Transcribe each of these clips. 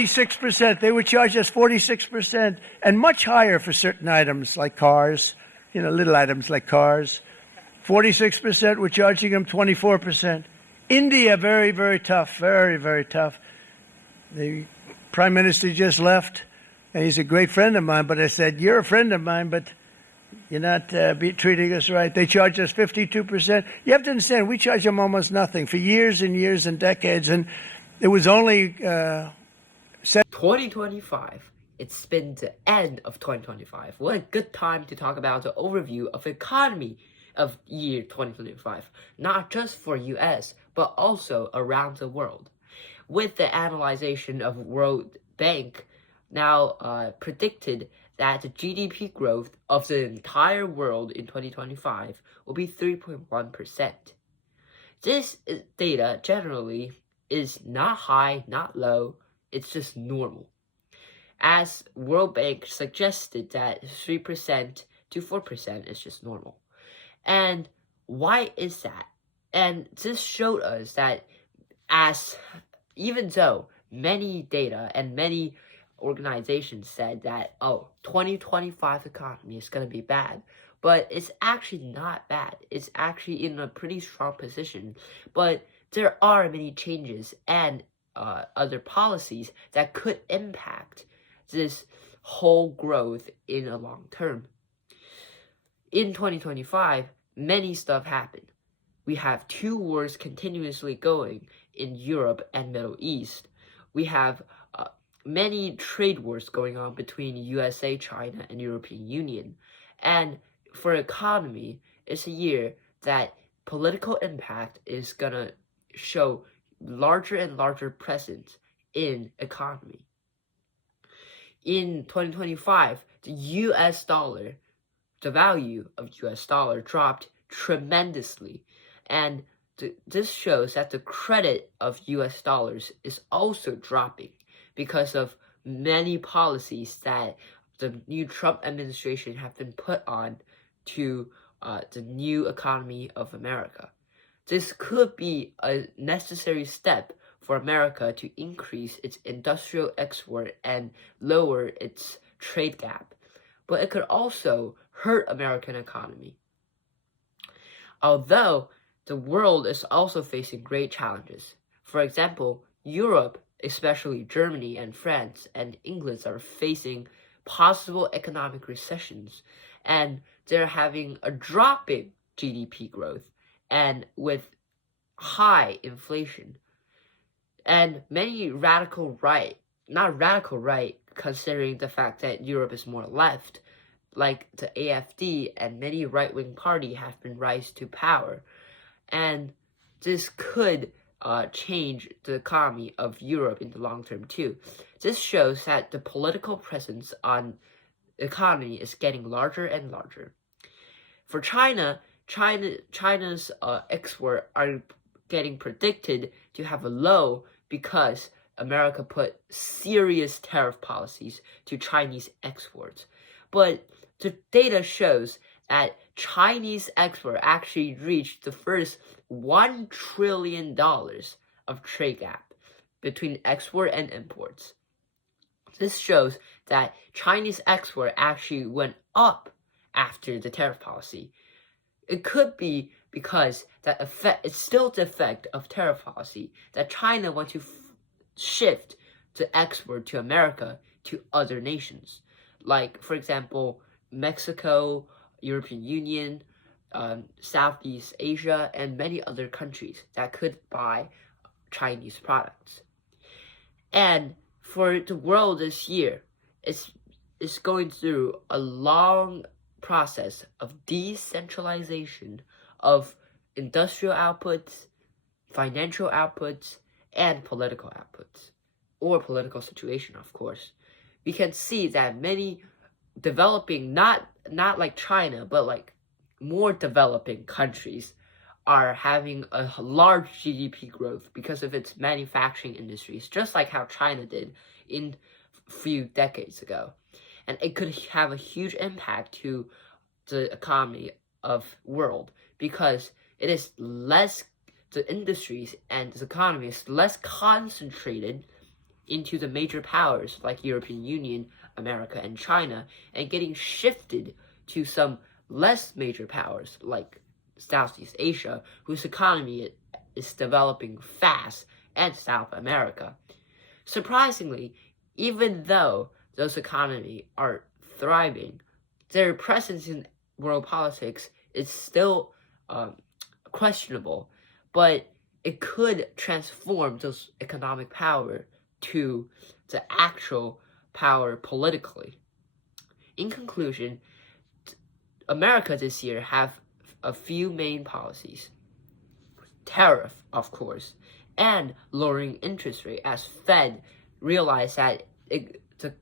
46%. They would charge us 46% and much higher for certain items like cars, little items like cars. 46%, we're charging them 24%. India, very, very tough, very, very tough. The prime minister just left, and he's a great friend of mine, but I said, you're a friend of mine, but you're not treating us right. They charge us 52%. You have to understand, we charge them almost nothing for years and years and decades, and it was only 2025. It's been the end of 2025. What a good time to talk about the overview of economy of year 2025, not just for US, but also around the world. With the analyzation of World Bank now predicted that the GDP growth of the entire world in 2025 will be 3.1%. This data generally is not high, not low, it's just normal. As World Bank suggested that 3% to 4% is just normal. And why is that? And this showed us that even though many data and many organizations said that, 2025 economy is going to be bad, but it's actually not bad. It's actually in a pretty strong position, but there are many changes and other policies that could impact this whole growth in a long term. In 2025, many stuff happened. We have 2 wars continuously going in Europe and Middle East. We have many trade wars going on between USA, China, and European Union. And for economy, it's a year that political impact is gonna show larger and larger presence in economy. In 2025, the US dollar, the value of US dollar dropped tremendously, and this shows that the credit of US dollars is also dropping because of many policies that the new Trump administration have been put on to the new economy of America. This could be a necessary step for America to increase its industrial export and lower its trade gap, but it could also hurt American economy. Although the world is also facing great challenges. For example, Europe, especially Germany and France and England, are facing possible economic recessions, and they're having a dropping GDP growth and with high inflation. And many not radical right, considering the fact that Europe is more left, like the AfD and many right-wing party have been rise to power. And this could change the economy of Europe in the long term too. This shows that the political presence on the economy is getting larger and larger. For China's export are getting predicted to have a low because America put serious tariff policies to Chinese exports. But the data shows that Chinese export actually reached the first $1 trillion of trade gap between export and imports. This shows that Chinese export actually went up after the tariff policy. It could be because it's still the effect of tariff policy that China wants to shift the export to America to other nations. Like, for example, Mexico, European Union, Southeast Asia, and many other countries that could buy Chinese products. And for the world this year, it's going through a long process of decentralization of industrial outputs, financial outputs, and political outputs, or political situation, of course. We can see that many developing, not like China, but like more developing countries are having a large GDP growth because of its manufacturing industries, just like how China did in a few decades ago. And it could have a huge impact to the economy of world because it is less, the industries and the economy is less concentrated into the major powers like European Union, America, and China, and getting shifted to some less major powers like Southeast Asia, whose economy is developing fast, and South America. Surprisingly, even though those economies are thriving, their presence in world politics is still questionable, but it could transform those economic power to the actual power politically. In conclusion, America this year have a few main policies. Tariff, of course, and lowering interest rate as Fed realized that the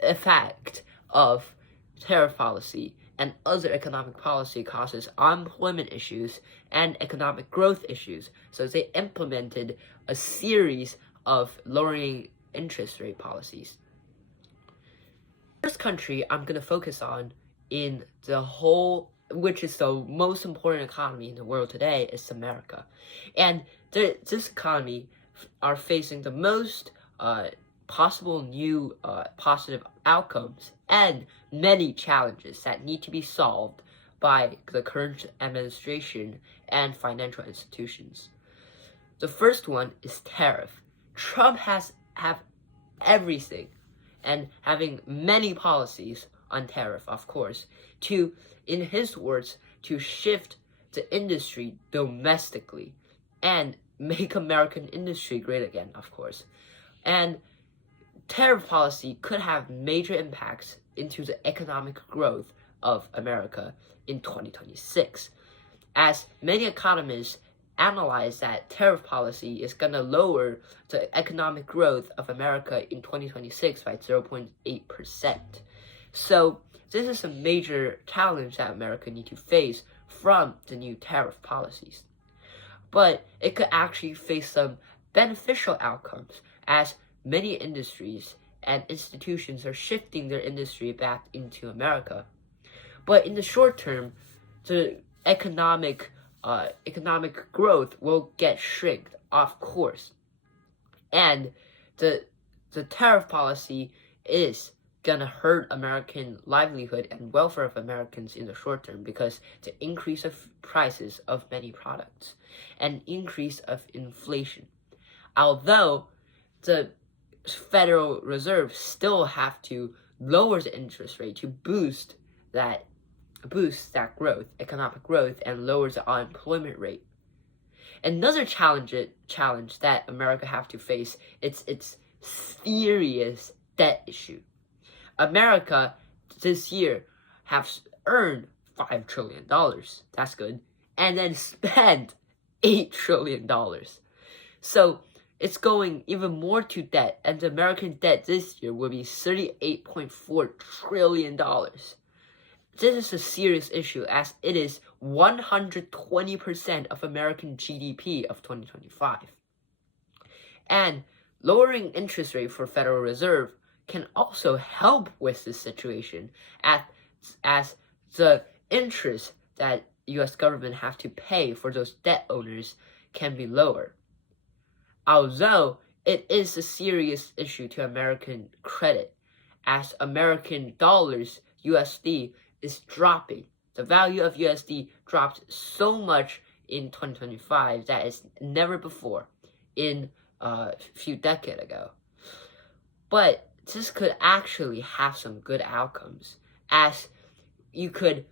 effect of tariff policy and other economic policy causes unemployment issues and economic growth issues. So they implemented a series of lowering interest rate policies. First country I'm going to focus on in the whole, which is the most important economy in the world today, is America. And this economy are facing the most possible new positive outcomes and many challenges that need to be solved by the current administration and financial institutions. The first one is tariff. Trump have everything and having many policies on tariff, of course, to, in his words, to shift the industry domestically and make American industry great again, of course. And tariff policy could have major impacts into the economic growth of America in 2026, as many economists analyze that tariff policy is going to lower the economic growth of America in 2026 by 0.8%. So this is a major challenge that America needs to face from the new tariff policies. But it could actually face some beneficial outcomes, as many industries and institutions are shifting their industry back into America. But in the short term, the economic growth will get shrinked, of course. And the tariff policy is gonna hurt American livelihood and welfare of Americans in the short term, because the increase of prices of many products and increase of inflation. Although the Federal Reserve still have to lower the interest rate to boost that growth, economic growth, and lower the unemployment rate. Another challenge that America have to face is its serious debt issue. America this year have earned $5 trillion. That's good. And then spent $8 trillion. So it's going even more to debt, and the American debt this year will be $38.4 trillion. This is a serious issue, as it is 120% of American GDP of 2025. And lowering interest rate for Federal Reserve can also help with this situation, as the interest that U.S. government have to pay for those debt owners can be lower. Although it is a serious issue to American credit, as American dollars, USD, is dropping. The value of USD dropped so much in 2025 that is never before in a few decades ago. But this could actually have some good outcomes, as you could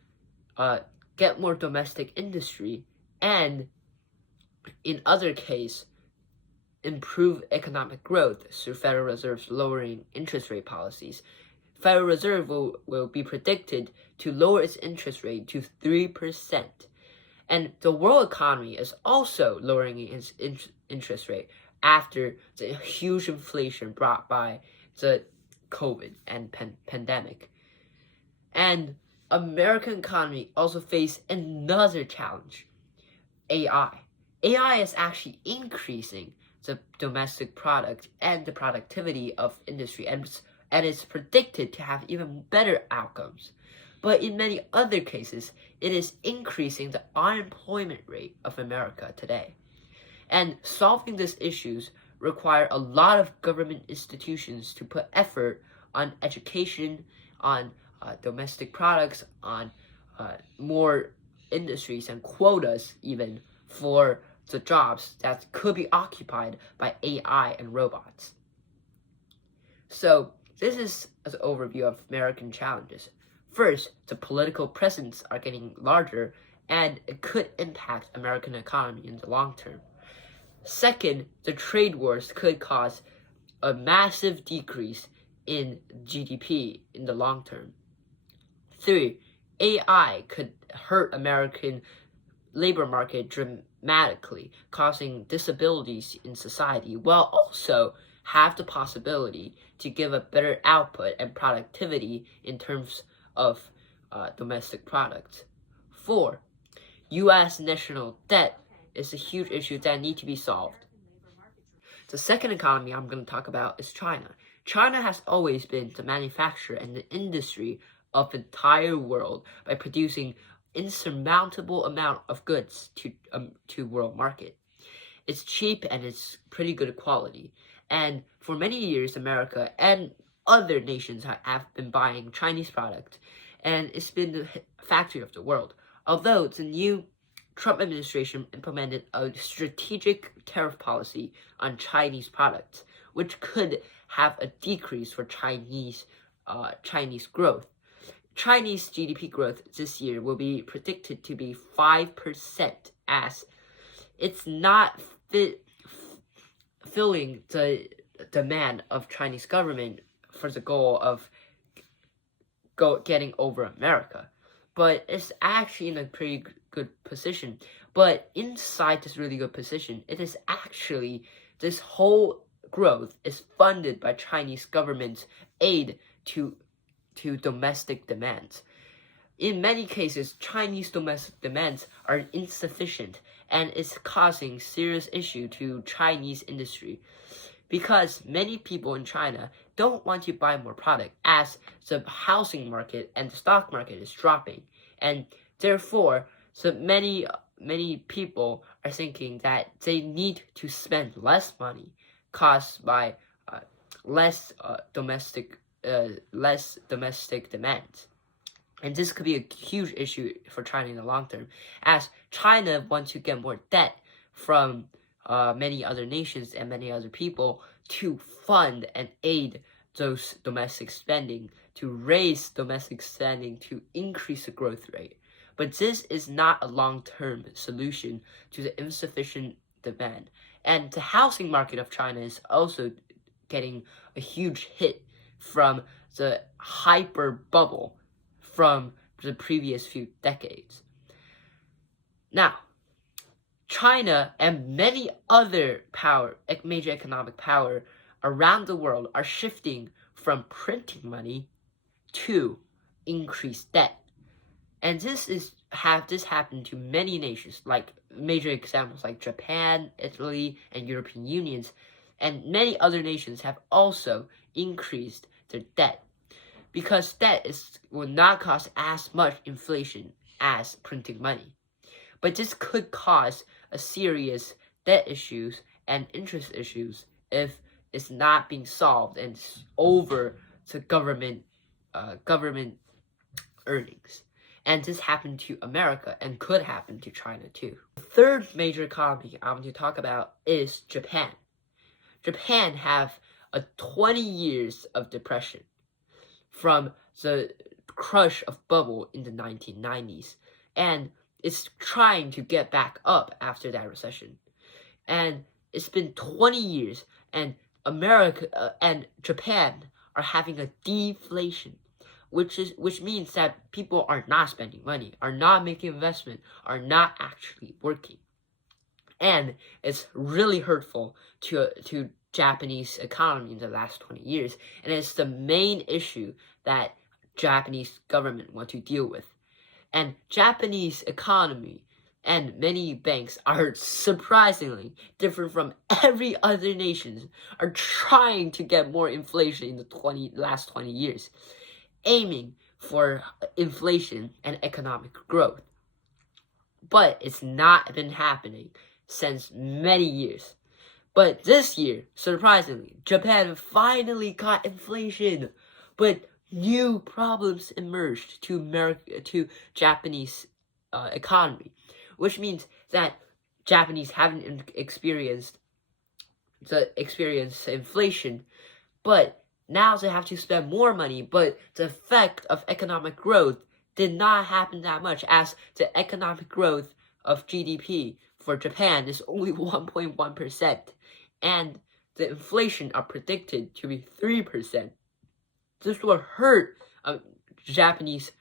get more domestic industry, and in other case, improve economic growth through Federal Reserve's lowering interest rate policies. Federal Reserve will be predicted to lower its interest rate to 3%. And the world economy is also lowering its interest rate after the huge inflation brought by the COVID and pandemic. And American economy also face another challenge, AI. AI is actually increasing the domestic product and the productivity of industry, and it's predicted to have even better outcomes. But in many other cases, it is increasing the unemployment rate of America today. And solving these issues require a lot of government institutions to put effort on education, on domestic products, on more industries and quotas even for the jobs that could be occupied by AI and robots. So this is an overview of American challenges. First, the political presence are getting larger and it could impact American economy in the long term. Second, the trade wars could cause a massive decrease in GDP in the long term. Three, AI could hurt American labor market dramatically, causing disabilities in society, while also have the possibility to give a better output and productivity in terms of domestic products. Four, U.S. national debt is a huge issue that needs to be solved. The second economy I'm going to talk about is China. China has always been the manufacturer and the industry of the entire world by producing insurmountable amount of goods to world market. It's cheap and it's pretty good quality. And for many years, America and other nations have been buying Chinese products, and it's been the factory of the world. Although the new Trump administration implemented a strategic tariff policy on Chinese products, which could have a decrease for Chinese growth. Chinese GDP growth this year will be predicted to be 5%, as it's not filling the demand of Chinese government for the goal of getting over America. But it's actually in a pretty good position. But inside this really good position, it is actually, this whole growth is funded by Chinese government's aid to domestic demands. In many cases, Chinese domestic demands are insufficient and it's causing serious issue to Chinese industry, because many people in China don't want to buy more product as the housing market and the stock market is dropping, and therefore so many people are thinking that they need to spend less money caused by less domestic demand. And this could be a huge issue for China in the long term, as China wants to get more debt from many other nations and many other people to fund and aid those domestic spending, to raise domestic spending, to increase the growth rate. But this is not a long-term solution to the insufficient demand. And the housing market of China is also getting a huge hit from the hyper bubble from the previous few decades. Now, China and many other major economic power around the world are shifting from printing money to increased debt. And this happened to many nations, like major examples like Japan, Italy, and European Unions, and many other nations have also increased their debt, because debt will not cause as much inflation as printing money. But this could cause a serious debt issues and interest issues if it's not being solved and it's over to government earnings. And this happened to America and could happen to China too. The third major economy I want to talk about is Japan. Japan have a 20 years of depression from the crush of bubble in the 1990s, and it's trying to get back up after that recession. And it's been 20 years, and America and Japan are having a deflation, which means that people are not spending money, are not making investment, are not actually working. And it's really hurtful to Japanese economy in the last 20 years, and it's the main issue that Japanese government want to deal with. And Japanese economy and many banks are surprisingly different from every other nation, are trying to get more inflation in the last 20 years, aiming for inflation and economic growth. But it's not been happening since many years. But this year, surprisingly, Japan finally got inflation, but new problems emerged to Japanese economy, which means that Japanese haven't experienced inflation, but now they have to spend more money, but the effect of economic growth did not happen that much, as the economic growth of GDP for Japan is only 1.1%, and the inflation are predicted to be 3%. This will hurt Japanese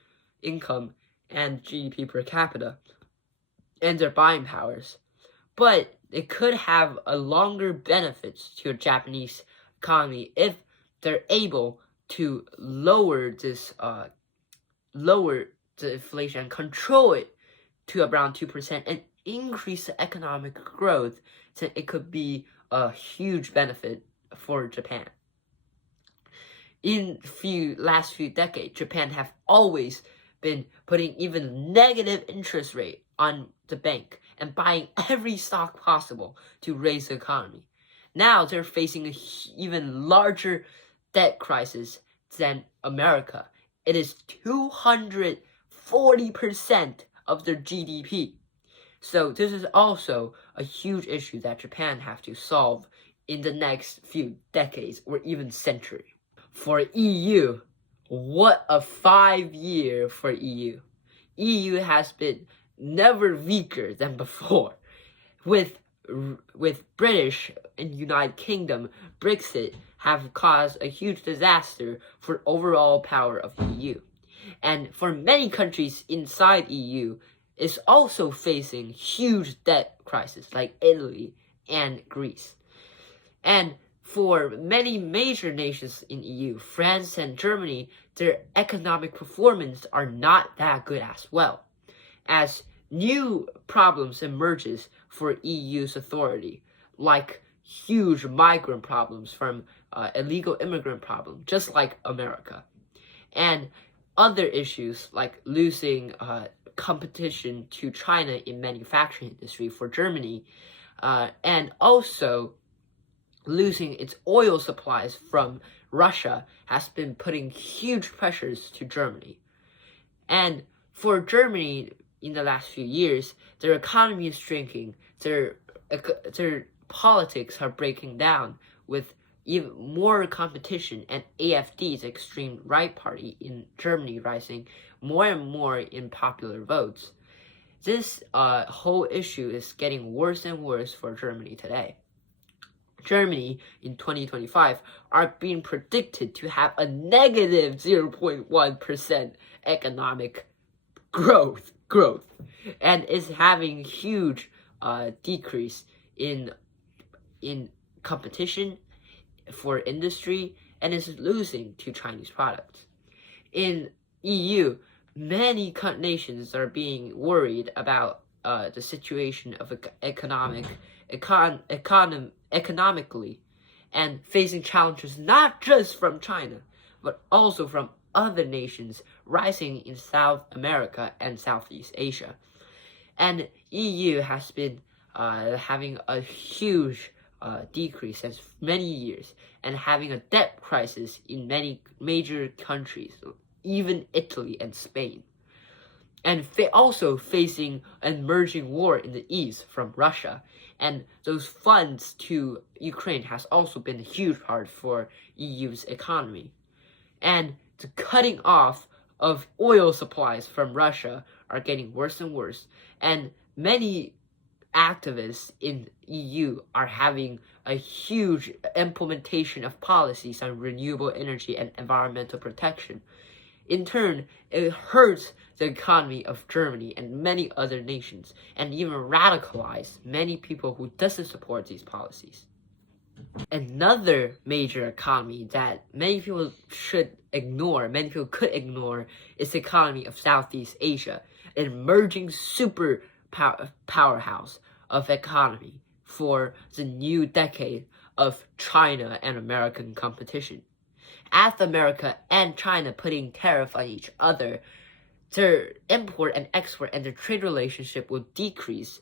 income and GDP per capita and their buying powers, but it could have a longer benefits to a Japanese economy if they're able to lower the inflation and control it to around 2% and increase the economic growth. So it could be a huge benefit for Japan. In last few decades, Japan have always been putting even negative interest rate on the bank and buying every stock possible to raise the economy. Now they're facing an even larger debt crisis than America. It is 240% of their GDP. So this is also a huge issue that Japan have to solve in the next few decades or even century. For EU, what a 5-year for EU. EU has been never weaker than before. With British and United Kingdom, Brexit have caused a huge disaster for overall power of EU. And for many countries inside EU, is also facing huge debt crisis like Italy and Greece. And for many major nations in EU, France and Germany, their economic performance are not that good as well, as new problems emerges for EU's authority, like huge migrant problems from illegal immigrant problem, just like America, and other issues like losing competition to China in manufacturing industry for Germany, and also losing its oil supplies from Russia has been putting huge pressures to Germany. And for Germany, in the last few years, their economy is shrinking, their politics are breaking down with even more competition, and AfD, the extreme right party in Germany, rising more and more in popular votes. This whole issue is getting worse and worse for Germany today. Germany in 2025 are being predicted to have a negative 0.1% economic growth, and is having huge decrease in competition for industry, and is losing to Chinese products. In EU, many nations are being worried about the situation of economically, and facing challenges not just from China, but also from other nations rising in South America and Southeast Asia. And EU has been having a huge decrease since many years, and having a debt crisis in many major countries, even Italy and Spain. And also facing an emerging war in the east from Russia. And those funds to Ukraine has also been a huge part for EU's economy. And the cutting off of oil supplies from Russia are getting worse and worse. And many activists in EU are having a huge implementation of policies on renewable energy and environmental protection. In turn, it hurts the economy of Germany and many other nations, and even radicalize many people who doesn't support these policies. Another major economy that many people could ignore, is the economy of Southeast Asia, an emerging super powerhouse of economy for the new decade of China and American competition. As America and China putting tariff on each other, their import and export and their trade relationship will decrease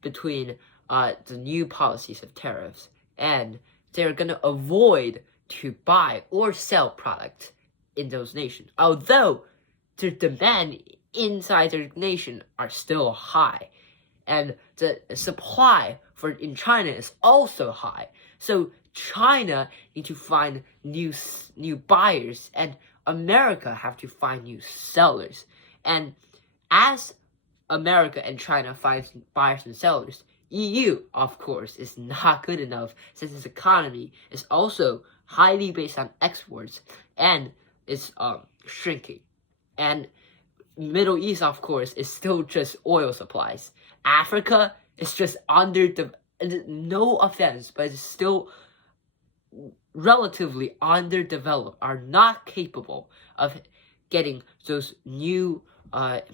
between the new policies of tariffs. and they're gonna avoid to buy or sell products in those nations, although their demand inside their nation are still high, and the supply in China is also high. So China need to find new buyers, and America have to find new sellers. And as America and China find buyers and sellers, EU, of course, is not good enough since its economy is also highly based on exports and is shrinking. And Middle East, of course, is still just oil supplies. Africa is just no offense, but it's still relatively underdeveloped, are not capable of getting those new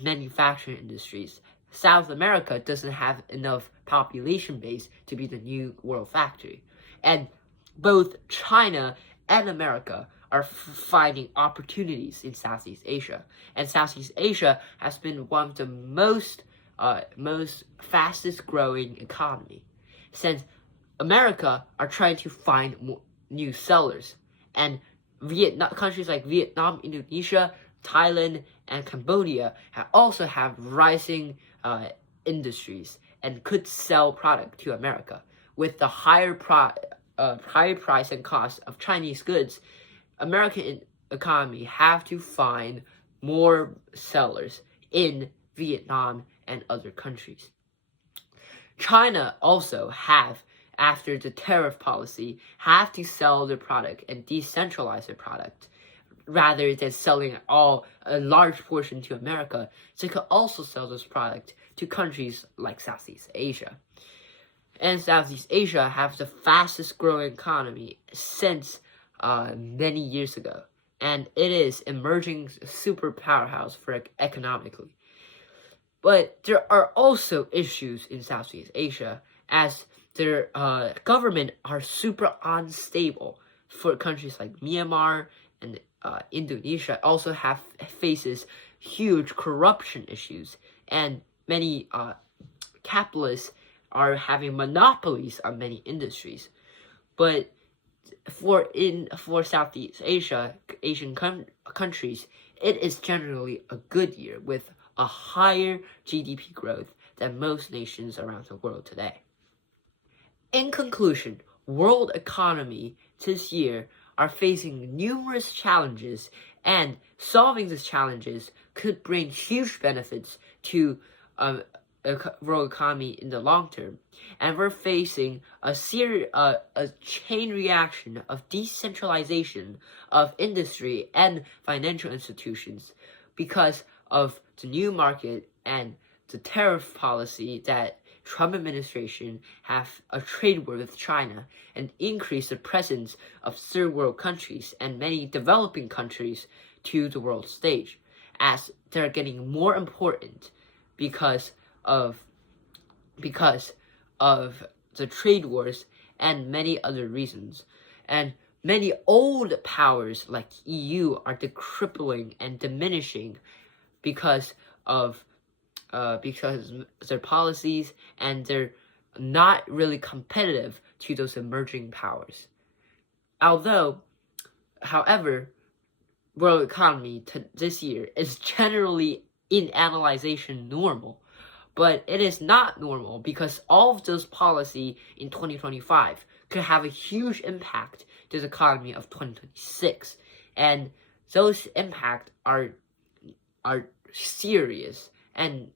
manufacturing industries. South America doesn't have enough population base to be the new world factory. And both China and America are finding opportunities in Southeast Asia. And Southeast Asia has been one of the most fastest growing economy, since America are trying to find new sellers. And countries like Vietnam, Indonesia, Thailand, and Cambodia also have rising industries and could sell product to America. With the higher price and cost of Chinese goods, American economy have to find more sellers in Vietnam and other countries. China also after the tariff policy, have to sell their product and decentralize their product, rather than selling a large portion to America. So they could also sell this product to countries like Southeast Asia. And Southeast Asia have the fastest growing economy since many years ago. And it is emerging super powerhouse for economically. But there are also issues in Southeast Asia, as their government are super unstable. For countries like Myanmar and Indonesia also faces huge corruption issues, and many capitalists are having monopolies on many industries. But for Southeast Asian countries, it is generally a good year with a higher GDP growth than most nations around the world today. In conclusion, world economy this year are facing numerous challenges, and solving these challenges could bring huge benefits to world economy in the long term. And we're facing a chain reaction of decentralization of industry and financial institutions because of the new market and the tariff policy that Trump administration have a trade war with China and increase the presence of third world countries and many developing countries to the world stage, as they're getting more important because of the trade wars and many other reasons. And many old powers like EU are crippling and diminishing because their policies, and they're not really competitive to those emerging powers. However, world economy this year is generally in analyzation normal, but it is not normal because all of those policy in 2025 could have a huge impact to the economy of 2026, and those impacts are serious and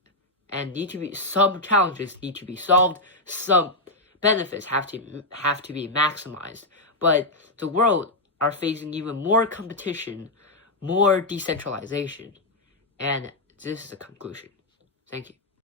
some challenges need to be solved, some benefits have to be maximized. But the world are facing even more competition, more decentralization, and this is the conclusion. Thank you.